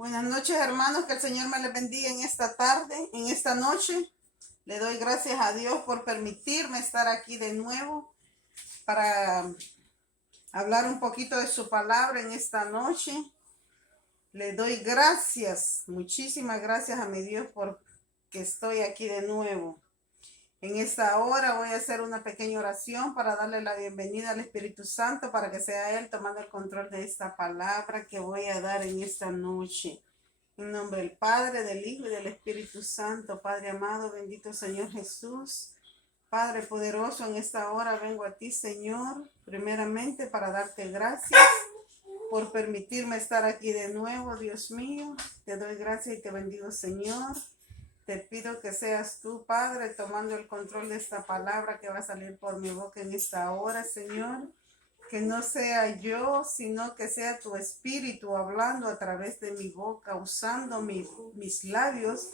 Buenas noches, hermanos, que el Señor me les bendiga en esta tarde, en esta noche. Le doy gracias a Dios por permitirme estar aquí de nuevo para hablar un poquito de su palabra en esta noche. Le doy gracias, muchísimas gracias a mi Dios por que estoy aquí de nuevo. En esta hora voy a hacer una pequeña oración para darle la bienvenida al Espíritu Santo para que sea Él tomando el control de esta palabra que voy a dar en esta noche. En nombre del Padre, del Hijo y del Espíritu Santo. Padre amado, bendito Señor Jesús. Padre poderoso, en esta hora vengo a ti, Señor, primeramente para darte gracias por permitirme estar aquí de nuevo, Dios mío. Te doy gracias y te bendigo, Señor. Te pido que seas tú, Padre, tomando el control de esta palabra que va a salir por mi boca en esta hora, Señor. Que no sea yo, sino que sea tu espíritu hablando a través de mi boca, usando mis labios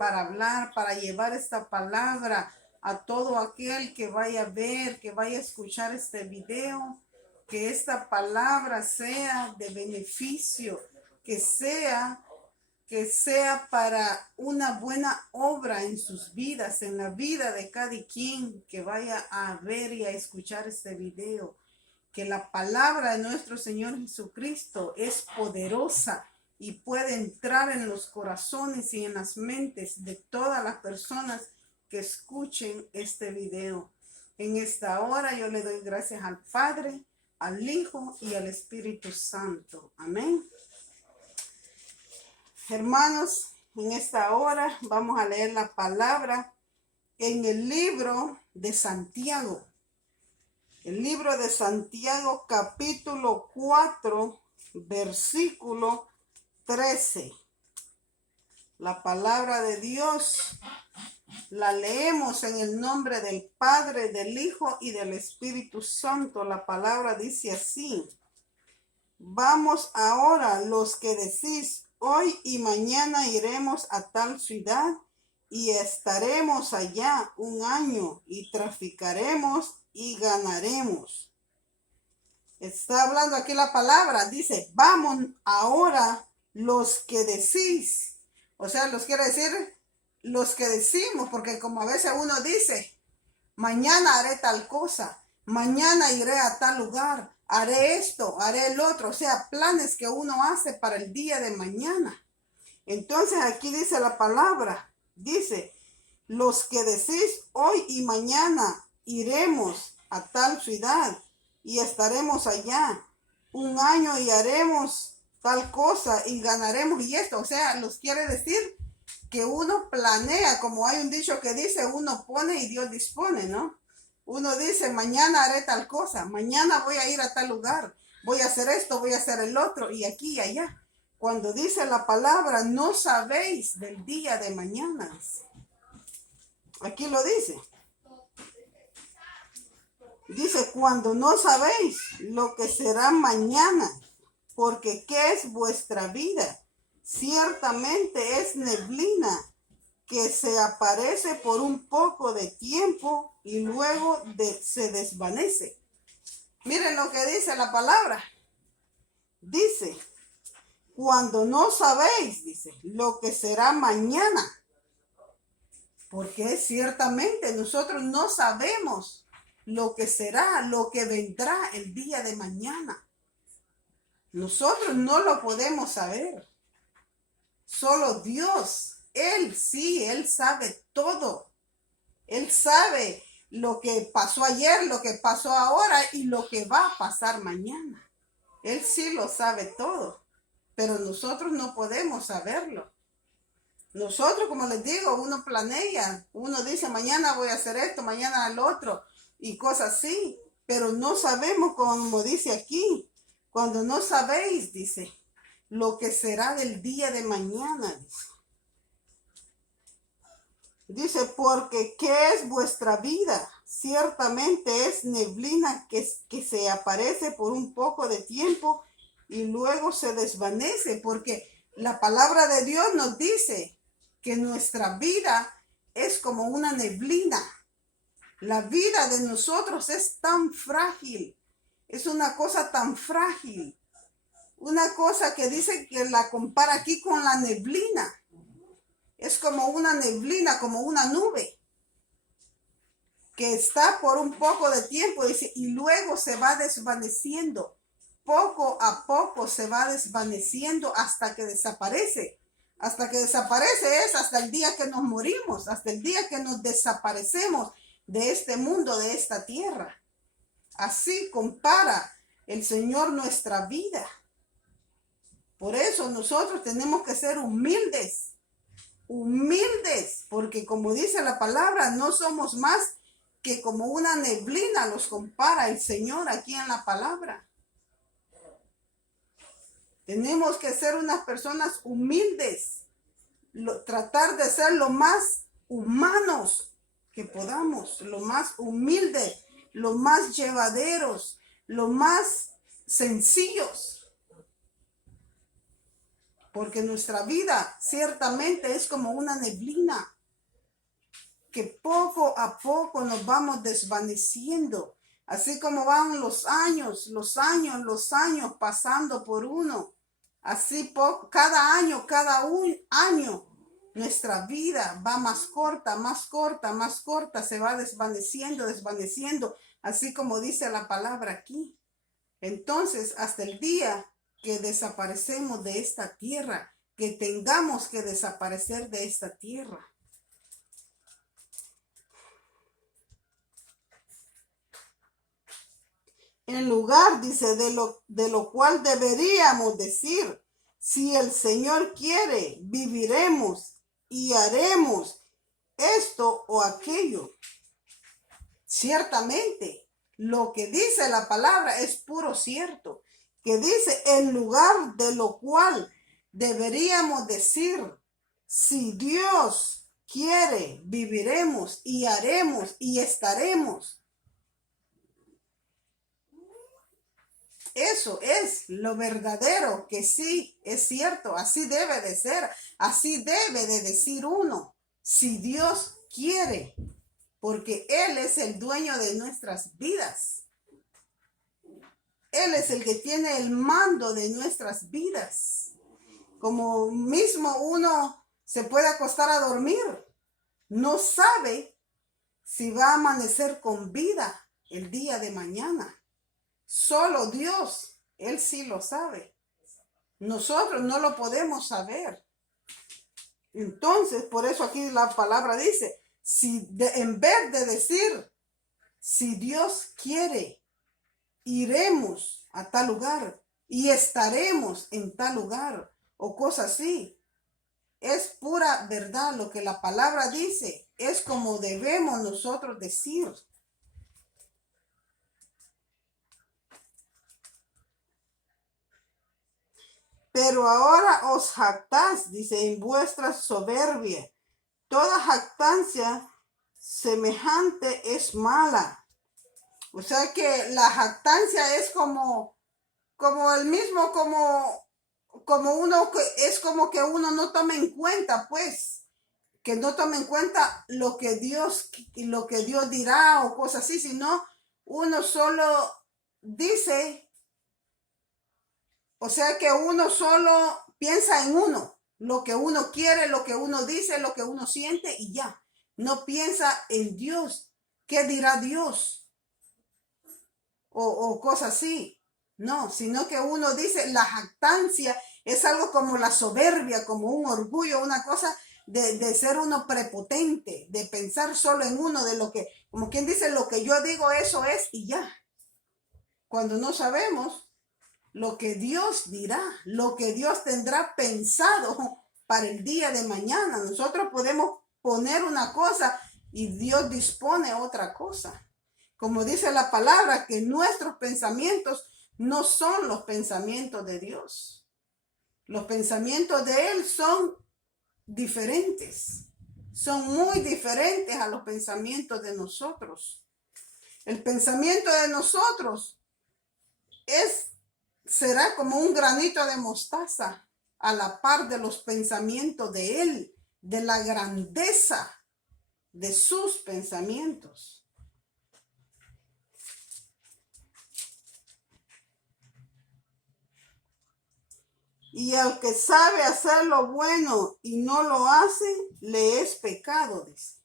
para hablar, para llevar esta palabra a todo aquel que vaya a ver, que vaya a escuchar este video. Que esta palabra sea de beneficio, que sea para una buena obra en sus vidas, en la vida de cada quien que vaya a ver y a escuchar este video. Que la palabra de nuestro Señor Jesucristo es poderosa y puede entrar en los corazones y en las mentes de todas las personas que escuchen este video. En esta hora yo le doy gracias al Padre, al Hijo y al Espíritu Santo. Amén. Hermanos, en esta hora vamos a leer la palabra en el libro de Santiago. El libro de Santiago, capítulo 4, versículo 13. La palabra de Dios la leemos en el nombre del Padre, del Hijo y del Espíritu Santo. La palabra dice así: Vamos ahora los que decís, hoy y mañana iremos a tal ciudad y estaremos allá un año y traficaremos y ganaremos. Está hablando aquí la palabra, dice, vamos ahora los que decís. O sea, los quiere decir los que decimos, porque como a veces uno dice, mañana haré tal cosa, mañana iré a tal lugar, haré esto, haré el otro. O sea, planes que uno hace para el día de mañana. Entonces aquí dice la palabra, dice, los que decís hoy y mañana iremos a tal ciudad y estaremos allá un año y haremos tal cosa y ganaremos y esto. O sea, los quiere decir que uno planea, como hay un dicho que dice, uno pone y Dios dispone, ¿no? Uno dice, mañana haré tal cosa, mañana voy a ir a tal lugar, voy a hacer esto, voy a hacer el otro, y aquí y allá. Cuando dice la palabra, no sabéis del día de mañana. Aquí lo dice. Dice, cuando no sabéis lo que será mañana, porque ¿qué es vuestra vida? Ciertamente es neblina que se aparece por un poco de tiempo y luego se desvanece. Miren lo que dice la palabra. Dice, cuando no sabéis, dice, lo que será mañana. Porque ciertamente nosotros no sabemos lo que será, lo que vendrá el día de mañana. Nosotros no lo podemos saber. Solo Dios, Él sí, Él sabe todo. Él sabe lo que pasó ayer, lo que pasó ahora y lo que va a pasar mañana. Él sí lo sabe todo, pero nosotros no podemos saberlo. Nosotros, como les digo, uno planea, uno dice mañana voy a hacer esto, mañana al otro y cosas así, pero no sabemos, como dice aquí, cuando no sabéis, dice, lo que será del día de mañana, dice, porque ¿qué es vuestra vida? Ciertamente es neblina que se aparece por un poco de tiempo y luego se desvanece, porque la palabra de Dios nos dice que nuestra vida es como una neblina. La vida de nosotros es tan frágil, es una cosa tan frágil. una cosa que dice que la compara aquí con la neblina. Es como una neblina, como una nube que está por un poco de tiempo, dice, y luego se va desvaneciendo. Poco a poco se va desvaneciendo hasta que desaparece. Hasta que desaparece es hasta el día que nos morimos, hasta el día que nos desaparecemos de este mundo, de esta tierra. Así compara el Señor nuestra vida. Por eso nosotros tenemos que ser humildes, humildes, porque como dice la palabra, no somos más que como una neblina, los compara el Señor aquí en la palabra. Tenemos que ser unas personas humildes, tratar de ser lo más humanos que podamos, lo más humildes, lo más llevaderos, lo más sencillos. Porque nuestra vida ciertamente es como una neblina que poco a poco nos vamos desvaneciendo. Así como van los años pasando por uno. Así cada año, año, nuestra vida va más corta, más corta, más corta, se va desvaneciendo, desvaneciendo, así como dice la palabra aquí. Entonces, hasta el día que desaparecemos de esta tierra, que tengamos que desaparecer de esta tierra. En lugar, dice, de lo cual deberíamos decir, si el Señor quiere, viviremos y haremos esto o aquello. Ciertamente, lo que dice la palabra es puro cierto, que dice, en lugar de lo cual deberíamos decir, si Dios quiere, viviremos y haremos y estaremos. Eso es lo verdadero, que sí es cierto, así debe de ser, así debe de decir uno, si Dios quiere, porque Él es el dueño de nuestras vidas. Él es el que tiene el mando de nuestras vidas. Como mismo uno se puede acostar a dormir, no sabe si va a amanecer con vida el día de mañana. Solo Dios, Él sí lo sabe. Nosotros no lo podemos saber. Entonces, por eso aquí la palabra dice, en vez de decir, si Dios quiere, iremos a tal lugar y estaremos en tal lugar o cosas así. Es pura verdad lo que la palabra dice. Es como debemos nosotros decir. Pero ahora os jactáis, dice, en vuestra soberbia. Toda jactancia semejante es mala. O sea que la jactancia es como el mismo, como uno, es como que uno no tome en cuenta, pues, que no tome en cuenta lo que Dios dirá o cosas así, sino uno solo dice. O sea que uno solo piensa en uno, lo que uno quiere, lo que uno dice, lo que uno siente y ya. No piensa en Dios. ¿Qué dirá Dios? O cosas así. No, sino que uno dice, la jactancia es algo como la soberbia, como un orgullo, una cosa de ser uno prepotente, de pensar solo en uno, de lo que, como quien dice, lo que yo digo, eso es y ya. Cuando no sabemos lo que Dios dirá, lo que Dios tendrá pensado para el día de mañana. Nosotros podemos poner una cosa y Dios dispone otra cosa. Como dice la palabra, que nuestros pensamientos no son los pensamientos de Dios. Los pensamientos de Él son diferentes. Son muy diferentes a los pensamientos de nosotros. El pensamiento de nosotros será como un granito de mostaza a la par de los pensamientos de Él, de la grandeza de sus pensamientos. Y al que sabe hacer lo bueno y no lo hace, le es pecado, dice.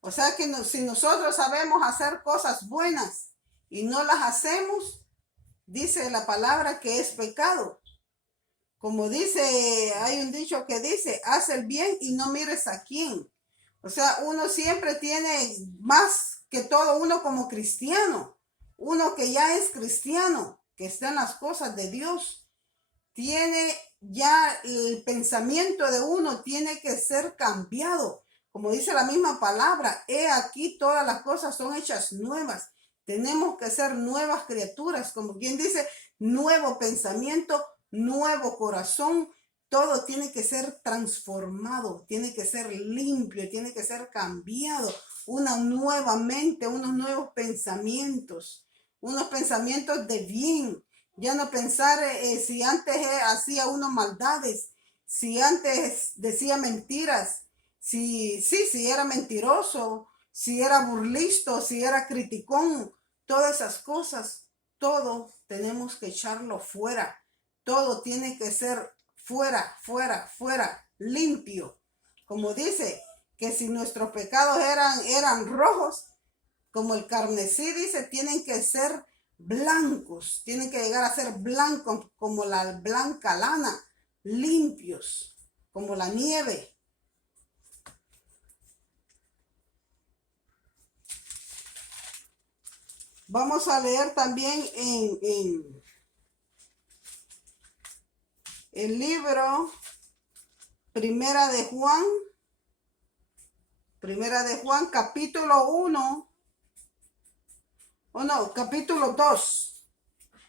O sea que si nosotros sabemos hacer cosas buenas y no las hacemos, dice la palabra que es pecado. Como dice, hay un dicho que dice, haz el bien y no mires a quién. O sea, uno siempre tiene más que todo, uno como cristiano, uno que ya es cristiano, que está en las cosas de Dios, tiene ya el pensamiento de uno, tiene que ser cambiado. Como dice la misma palabra, he aquí todas las cosas son hechas nuevas. Tenemos que ser nuevas criaturas, como quien dice, nuevo pensamiento, nuevo corazón. Todo tiene que ser transformado, tiene que ser limpio, tiene que ser cambiado. Una nueva mente, unos nuevos pensamientos, unos pensamientos de bien. Ya no pensar si antes hacía uno maldades, si antes decía mentiras, si era mentiroso, si era burlisto, si era criticón, todas esas cosas, todo tenemos que echarlo fuera. Todo tiene que ser fuera, fuera, fuera, limpio. Como dice, que si nuestros pecados eran rojos, como el carmesí, dice, tienen que ser blancos, tienen que llegar a ser blancos como la blanca lana, limpios como la nieve. Vamos a leer también en el libro Primera de Juan, capítulo 1, o no, capítulo 2.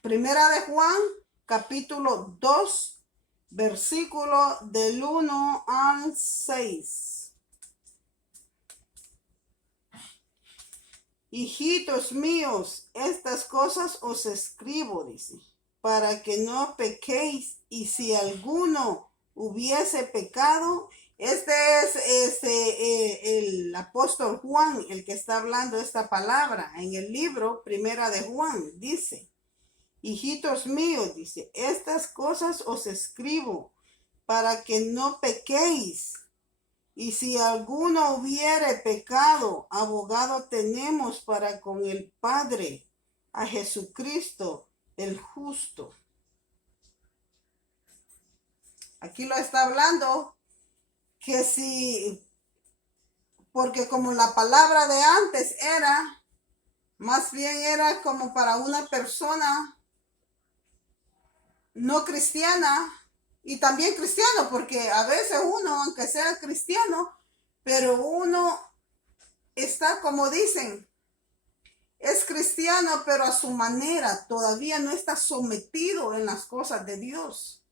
Primera de Juan, capítulo 2, versículo del 1 al 6. Hijitos míos, estas cosas os escribo, dice, para que no pequéis, y si alguno hubiese pecado, este es el apóstol Juan, el que está hablando esta palabra en el libro Primera de Juan, dice, hijitos míos, dice, estas cosas os escribo para que no pequéis. Y si alguno hubiere pecado, abogado tenemos para con el Padre, a Jesucristo, el justo. Aquí lo está hablando que si, porque como la palabra de antes era, más bien era como para una persona no cristiana y también cristiano, porque a veces uno, aunque sea cristiano, pero uno está, como dicen, es cristiano, pero a su manera, todavía no está sometido en las cosas de Dios.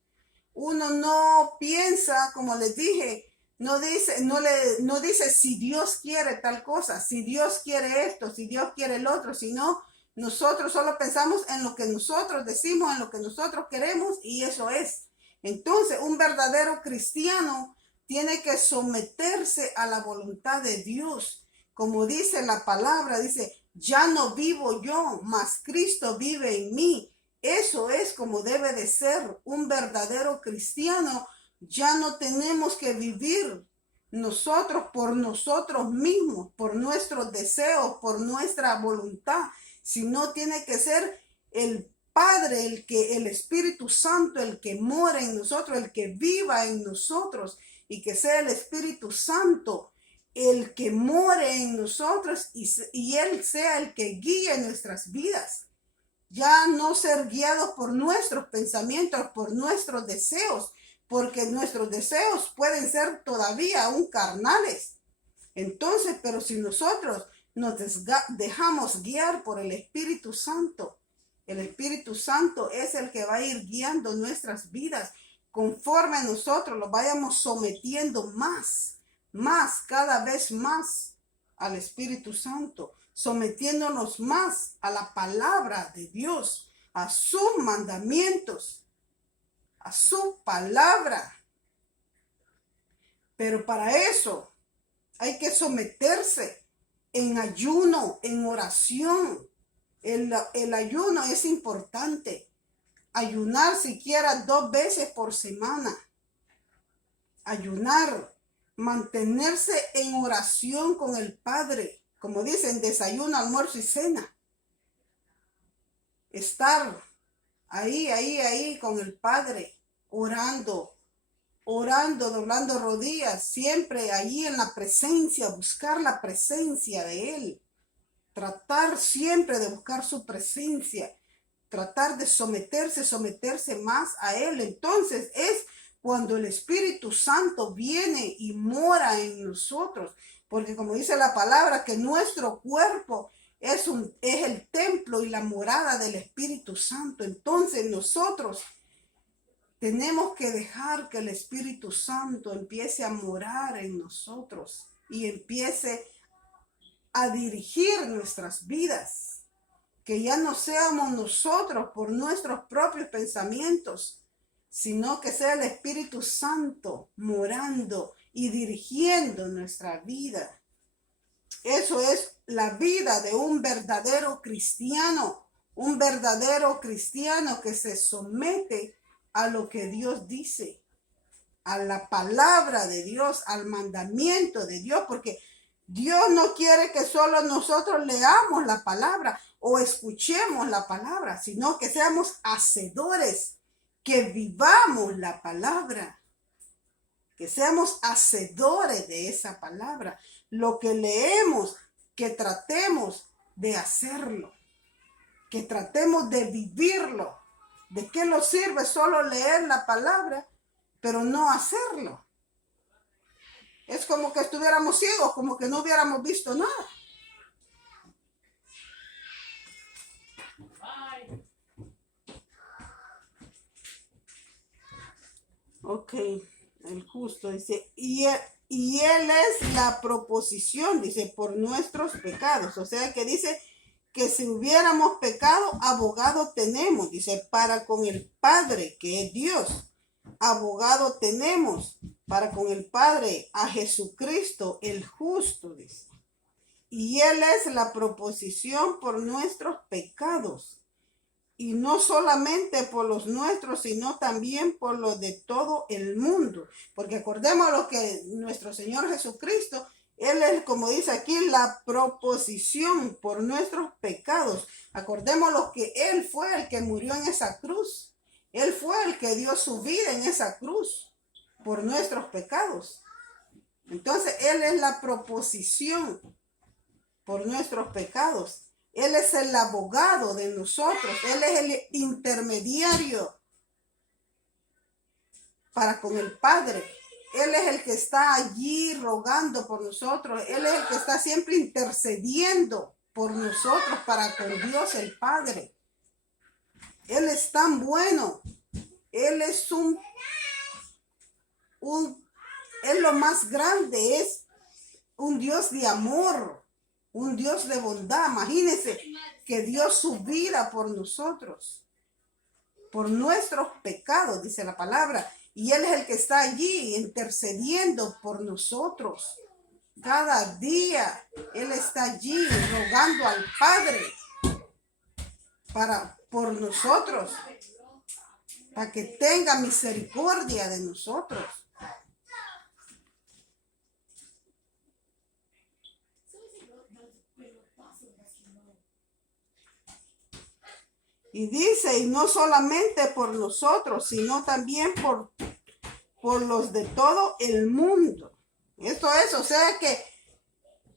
Uno no piensa, como les dije, no dice si Dios quiere tal cosa, si Dios quiere esto, si Dios quiere el otro, sino nosotros solo pensamos en lo que nosotros decimos, en lo que nosotros queremos, y eso es. Entonces, un verdadero cristiano tiene que someterse a la voluntad de Dios. Como dice la palabra, dice, ya no vivo yo, mas Cristo vive en mí. Eso es como debe de ser un verdadero cristiano. Ya no tenemos que vivir nosotros por nosotros mismos, por nuestros deseos, por nuestra voluntad, sino tiene que ser el Padre, el Espíritu Santo, el que mora en nosotros, el que viva en nosotros, y que sea el Espíritu Santo el que more en nosotros, y Él sea el que guíe nuestras vidas. Ya no ser guiados por nuestros pensamientos, por nuestros deseos, porque nuestros deseos pueden ser todavía aún carnales. Entonces, pero si nosotros nos dejamos guiar por el Espíritu Santo, el Espíritu Santo es el que va a ir guiando nuestras vidas conforme nosotros lo vayamos sometiendo más, cada vez más al Espíritu Santo, sometiéndonos más a la palabra de Dios, a sus mandamientos, a su palabra. Pero para eso hay que someterse en ayuno, en oración. El ayuno es importante. ayunar siquiera 2 veces por semana. Ayunar, mantenerse en oración con el Padre, como dicen, desayuno, almuerzo y cena. Estar ahí con el Padre, orando, doblando rodillas, siempre allí en la presencia, buscar la presencia de Él. Tratar siempre de buscar su presencia, tratar de someterse más a Él. Entonces es cuando el Espíritu Santo viene y mora en nosotros, porque como dice la palabra, que nuestro cuerpo es el templo y la morada del Espíritu Santo. Entonces nosotros tenemos que dejar que el Espíritu Santo empiece a morar en nosotros y empiece a dirigir nuestras vidas. Que ya no seamos nosotros por nuestros propios pensamientos, sino que sea el Espíritu Santo morando y dirigiendo nuestra vida. Eso es la vida de un verdadero cristiano que se somete a lo que Dios dice, a la palabra de Dios, al mandamiento de Dios, porque Dios no quiere que solo nosotros leamos la palabra o escuchemos la palabra, sino que seamos hacedores, que vivamos la palabra, que seamos hacedores de esa palabra. Lo que leemos, que tratemos de hacerlo, que tratemos de vivirlo. ¿De qué nos sirve solo leer la palabra, pero no hacerlo? Es como que estuviéramos ciegos, como que no hubiéramos visto nada. Ok, el justo dice, y él es la proposición, dice, por nuestros pecados. O sea que dice que si hubiéramos pecado, abogado tenemos, dice, para con el Padre, que es Dios. Abogado tenemos para con el Padre, a Jesucristo el justo, dice. Y Él es la proposición por nuestros pecados. Y no solamente por los nuestros, sino también por los de todo el mundo. Porque acordemos lo que nuestro Señor Jesucristo, Él es, como dice aquí, la proposición por nuestros pecados. Acordemos lo que Él fue el que murió en esa cruz. Él fue el que dio su vida en esa cruz por nuestros pecados. Entonces, Él es la proposición por nuestros pecados. Él es el abogado de nosotros. Él es el intermediario para con el Padre. Él es el que está allí rogando por nosotros. Él es el que está siempre intercediendo por nosotros para con Dios el Padre. Él es tan bueno. Él es es lo más grande. Es un Dios de amor. Un Dios de bondad. Imagínense que dio su vida por nosotros, por nuestros pecados, dice la palabra. Y Él es el que está allí intercediendo por nosotros. Cada día Él está allí rogando al Padre por nosotros, para que tenga misericordia de nosotros. Y dice, y no solamente por nosotros, sino también por los de todo el mundo. Esto es, o sea que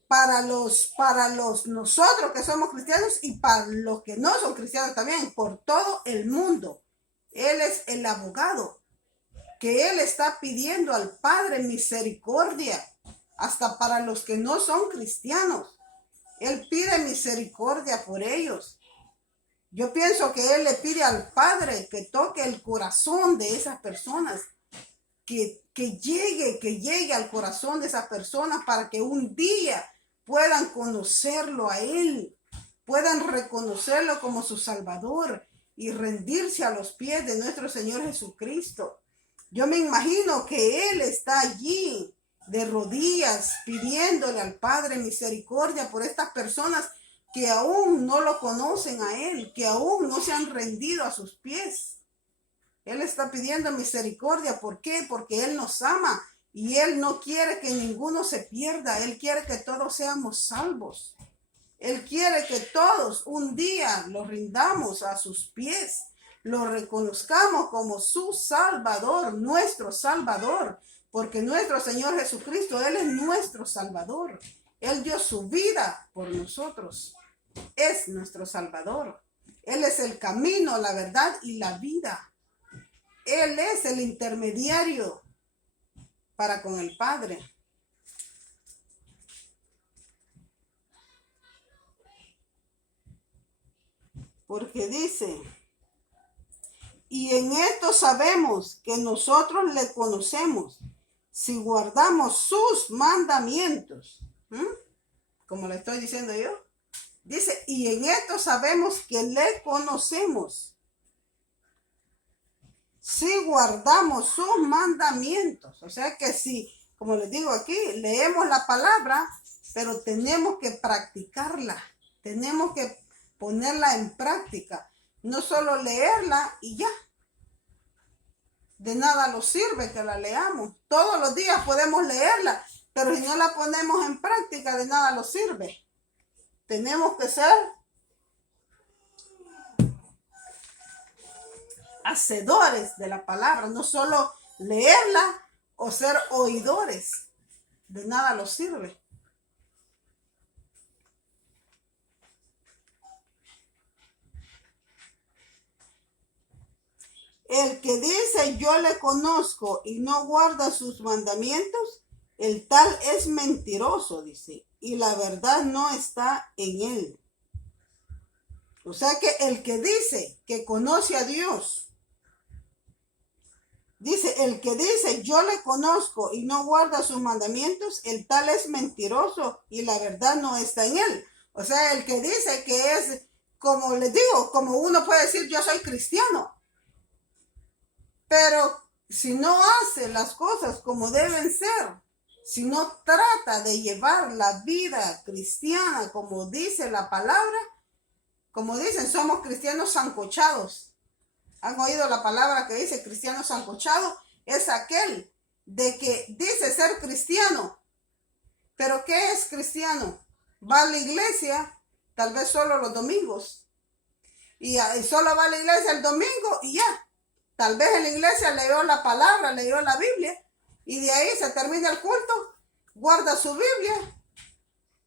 para los nosotros que somos cristianos y para los que no son cristianos también, por todo el mundo. Él es el abogado, que Él está pidiendo al Padre misericordia, hasta para los que no son cristianos. Él pide misericordia por ellos. Yo pienso que Él le pide al Padre que toque el corazón de esas personas, que llegue al corazón de esas personas para que un día puedan conocerlo a Él, puedan reconocerlo como su Salvador y rendirse a los pies de nuestro Señor Jesucristo. Yo me imagino que Él está allí de rodillas pidiéndole al Padre misericordia por estas personas que aún no lo conocen a Él, que aún no se han rendido a sus pies. Él está pidiendo misericordia. ¿Por qué? Porque Él nos ama y Él no quiere que ninguno se pierda. Él quiere que todos seamos salvos. Él quiere que todos un día lo rindamos a sus pies, lo reconozcamos como su Salvador, nuestro Salvador, porque nuestro Señor Jesucristo, Él es nuestro Salvador. Él dio su vida por nosotros. Es nuestro Salvador. Él es el camino, la verdad y la vida. Él es el intermediario para con el Padre. Porque dice, y en esto sabemos que nosotros le conocemos, si guardamos sus mandamientos. Como le estoy diciendo yo. Dice, y en esto sabemos que le conocemos, si guardamos sus mandamientos. O sea que si, como les digo aquí, leemos la palabra, pero tenemos que practicarla. Tenemos que ponerla en práctica. No solo leerla y ya. De nada nos sirve que la leamos. Todos los días podemos leerla, pero si no la ponemos en práctica, de nada nos sirve. Tenemos que ser hacedores de la palabra, no solo leerla o ser oidores. De nada nos sirve. El que dice yo le conozco y no guarda sus mandamientos, el tal es mentiroso, dice, y la verdad no está en él. O sea que el que dice que conoce a Dios, dice, el que dice yo le conozco y no guarda sus mandamientos, el tal es mentiroso y la verdad no está en él. O sea, el que dice que es, como les digo, como uno puede decir yo soy cristiano, pero si no hace las cosas como deben ser, si no trata de llevar la vida cristiana como dice la palabra, como dicen, somos cristianos sancochados. ¿Han oído la palabra que dice cristiano sancochado? Es aquel de que dice ser cristiano. ¿Pero qué es cristiano? Va a la iglesia, tal vez solo los domingos. Y solo va a la iglesia el domingo y ya. Tal vez en la iglesia leyó la palabra, leyó la Biblia, y de ahí se termina el culto, guarda su Biblia,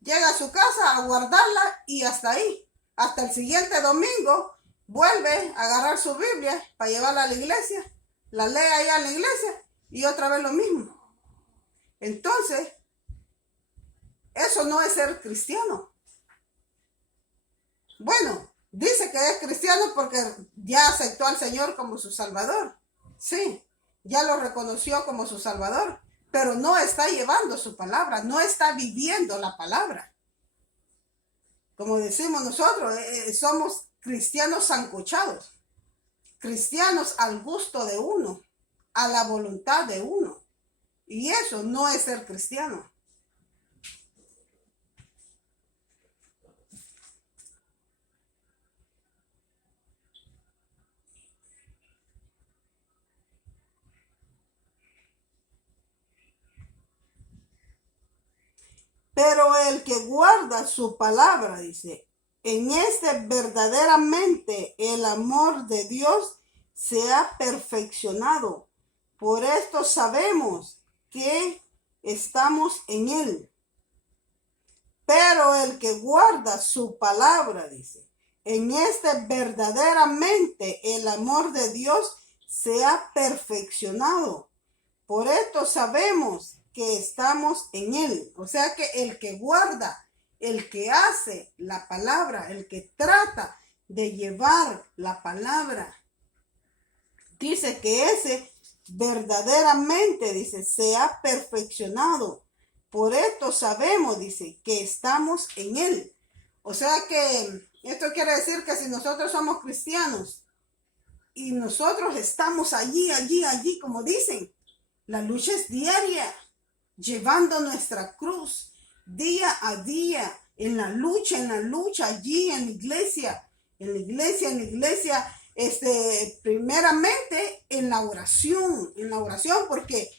llega a su casa a guardarla y hasta ahí. Hasta el siguiente domingo vuelve a agarrar su Biblia para llevarla a la iglesia, la lee allá en la iglesia y otra vez lo mismo. Entonces, eso no es ser cristiano. Bueno, dice que es cristiano porque ya aceptó al Señor como su Salvador. Sí, ya lo reconoció como su Salvador, pero no está llevando su palabra, no está viviendo la palabra. Como decimos nosotros, somos cristianos sancochados, cristianos al gusto de uno, a la voluntad de uno. Y eso no es ser cristiano. Pero el que guarda su palabra, dice, en este verdaderamente el amor de Dios se ha perfeccionado. Por esto sabemos que estamos en él. Pero el que guarda su palabra, dice, en este verdaderamente el amor de Dios se ha perfeccionado. Por esto sabemos que estamos en él. O sea que el que guarda, el que hace la palabra, el que trata de llevar la palabra, dice que ese verdaderamente, dice, se ha perfeccionado. Por esto sabemos, dice, que estamos en él. O sea que esto quiere decir que si nosotros somos cristianos y nosotros estamos allí, como dicen, la lucha es diaria, llevando nuestra cruz día a día, en la lucha, allí en la iglesia, primeramente en la oración, porque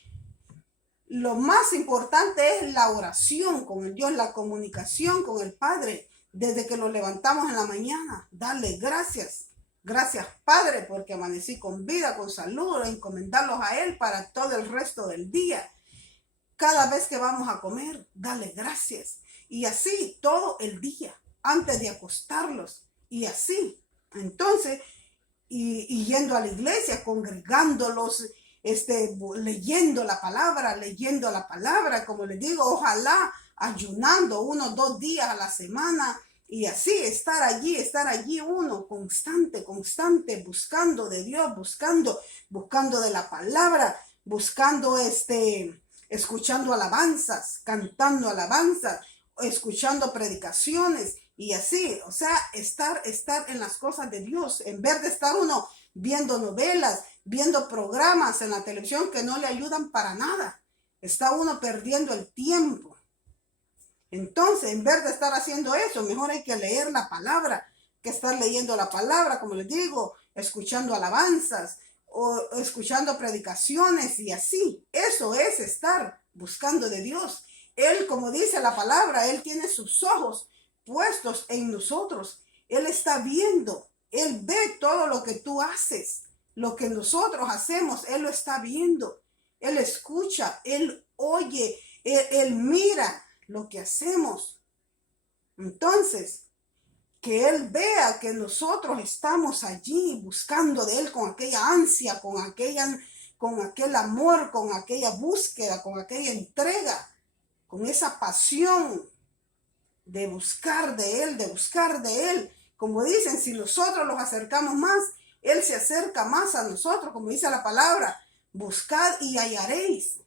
lo más importante es la oración con el Dios, la comunicación con el Padre. Desde que lo levantamos en la mañana, darle gracias. Gracias, Padre, porque amanecí con vida, con salud, encomendarlos a Él para todo el resto del día. Cada vez que vamos a comer, dale gracias. Y así todo el día, antes de acostarlos. Y así. Entonces, y yendo a la iglesia, congregándolos, leyendo la palabra, como les digo, ojalá ayunando 1 o 2 días a la semana. Y así estar allí uno constante, buscando de Dios, buscando de la palabra, buscando escuchando alabanzas, cantando alabanzas, escuchando predicaciones y así, o sea, estar en las cosas de Dios, en vez de estar uno viendo novelas, viendo programas en la televisión que no le ayudan para nada. Está uno perdiendo el tiempo. Entonces, en vez de estar haciendo eso, mejor hay que leer la palabra, que estar leyendo la palabra, como les digo, escuchando alabanzas, o escuchando predicaciones y así. Eso es estar buscando de Dios. Él, como dice la palabra, Él tiene sus ojos puestos en nosotros. Él está viendo. Él ve todo lo que tú haces. Lo que nosotros hacemos, Él lo está viendo. Él escucha, Él oye, Él mira lo que hacemos. Entonces, que Él vea que nosotros estamos allí buscando de Él con aquella ansia, con aquel amor, con aquella búsqueda, con aquella entrega, con esa pasión de buscar de Él. Como dicen, si nosotros los acercamos más, Él se acerca más a nosotros, como dice la palabra, buscad y hallaréis.